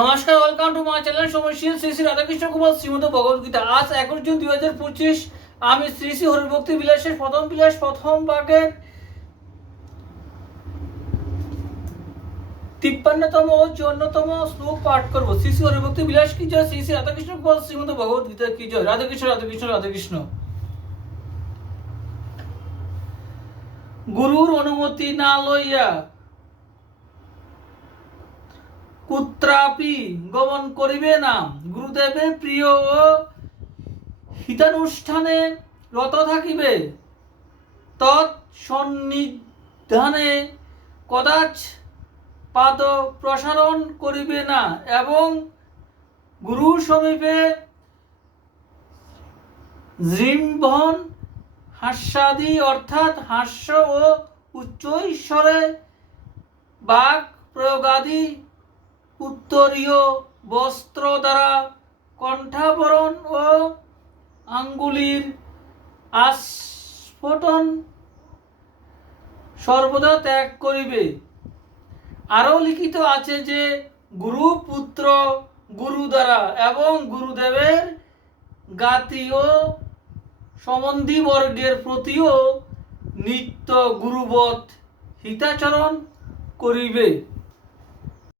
নমস্কার, welcome to my channel Samarshil Shri Shri Radhakrishna Kumar Srimad Bhagavadgita. আজ 21 June 2025। আমি শ্রী শ্রী হরিভক্তি বিলাসের প্রথম বিলাস প্রথম ভাগের 53তম ও 54তম শ্লোক পাঠ করব। শ্রী শ্রী হরিভক্তি বিলাস কি জয়, শ্রী শ্রী রাধাকৃষ্ণ কুমার শ্রীমদ ভগবদ্গীতা কি জয়। রাধাকৃষ্ণ রাধাকৃষ্ণ রাধাকৃষ্ণ। গুরুর অনুমতি না লইয়া কুত্রাপি গমন করিবে না। গুরুদেবের প্রিয় ও হিতানুষ্ঠানে রত থাকিবে। তৎসন্নিধানে কদাচ পাদ প্রসারণ করিবে না এবং গুরুর সমীপে জৃম্ভন হাস্যাদি অর্থাৎ হাস্য ও উচ্চ ঈশ্বরে বাক প্রয়োগাদি উত্তরীয় বস্ত্র দ্বারা কণ্ঠাবরণ ও আঙ্গুলির আস্ফোটন সর্বদা ত্যাগ করিবে। আরও লিখিত আছে যে গুরু পুত্র গুরু দ্বারা এবং গুরুদেবের জ্ঞাতি ও সম্বন্ধী বর্গের প্রতিও নিত্য গুরুবৎ হিতাচরণ করিবে।